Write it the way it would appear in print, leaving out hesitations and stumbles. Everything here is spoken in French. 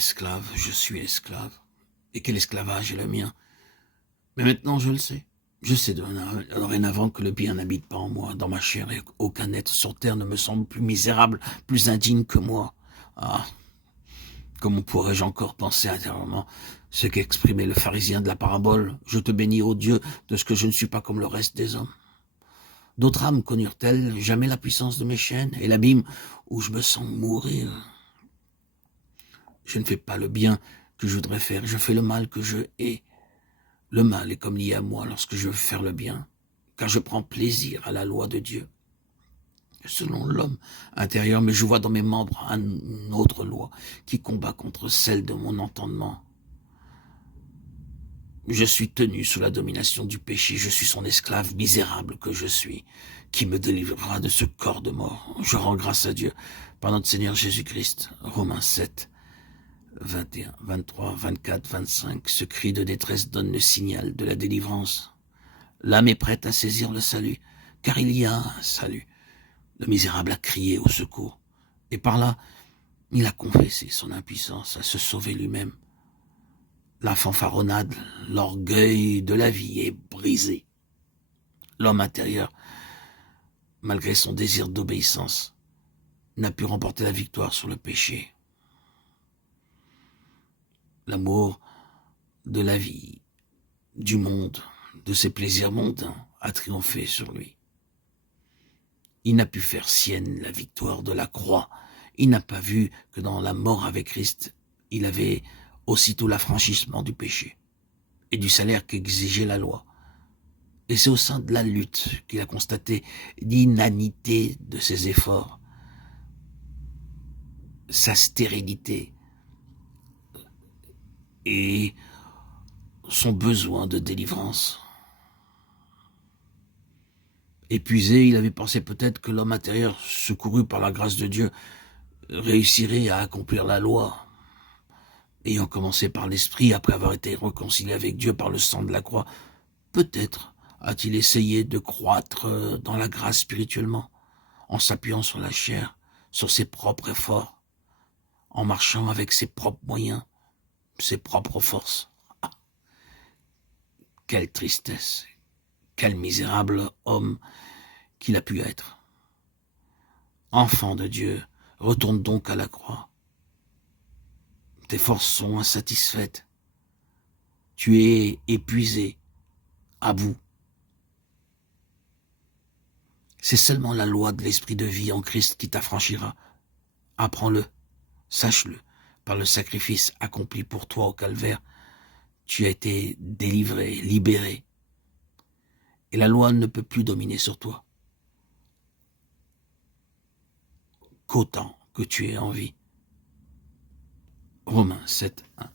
esclave, je suis esclave, et que l'esclavage est le mien. Mais maintenant je le sais. Je sais dorénavant que le bien n'habite pas en moi, dans ma chair, et aucun être sur terre ne me semble plus misérable, plus indigne que moi. Ah, comment pourrais-je encore penser intérieurement ce qu'exprimait le pharisien de la parabole? Je te bénis, ô Dieu, de ce que je ne suis pas comme le reste des hommes. D'autres âmes connurent-elles jamais la puissance de mes chaînes et l'abîme où je me sens mourir? Je ne fais pas le bien que je voudrais faire, je fais le mal que je hais. Le mal est comme lié à moi lorsque je veux faire le bien, car je prends plaisir à la loi de Dieu. Selon l'homme intérieur, mais je vois dans mes membres une autre loi qui combat contre celle de mon entendement. Je suis tenu sous la domination du péché, je suis son esclave misérable que je suis. Qui me délivrera de ce corps de mort? Je rends grâce à Dieu par notre Seigneur Jésus-Christ. Romains 7, 21, 23, 24, 25. Ce cri de détresse donne le signal de la délivrance. L'âme est prête à saisir le salut, car il y a un salut. Le misérable a crié au secours, et par là, il a confessé son impuissance à se sauver lui-même. La fanfaronnade, l'orgueil de la vie est brisé. L'homme intérieur, malgré son désir d'obéissance, n'a pu remporter la victoire sur le péché. L'amour de la vie, du monde, de ses plaisirs mondains, a triomphé sur lui. Il n'a pu faire sienne la victoire de la croix. Il n'a pas vu que dans la mort avec Christ, il avait aussitôt l'affranchissement du péché et du salaire qu'exigeait la loi. Et c'est au sein de la lutte qu'il a constaté l'inanité de ses efforts, sa stérilité et son besoin de délivrance. Épuisé, il avait pensé peut-être que l'homme intérieur, secouru par la grâce de Dieu, réussirait à accomplir la loi. Ayant commencé par l'esprit, après avoir été réconcilié avec Dieu par le sang de la croix, peut-être a-t-il essayé de croître dans la grâce spirituellement, en s'appuyant sur la chair, sur ses propres efforts, en marchant avec ses propres moyens, ses propres forces. Ah, quelle tristesse, quel misérable homme qu'il a pu être. Enfant de Dieu, retourne donc à la croix. Tes forces sont insatisfaites. Tu es épuisé, à bout. C'est seulement la loi de l'esprit de vie en Christ qui t'affranchira. Apprends-le, sache-le, par le sacrifice accompli pour toi au calvaire, tu as été délivré, libéré. Et la loi ne peut plus dominer sur toi. Qu'autant que tu es en vie. Romains 7, 1.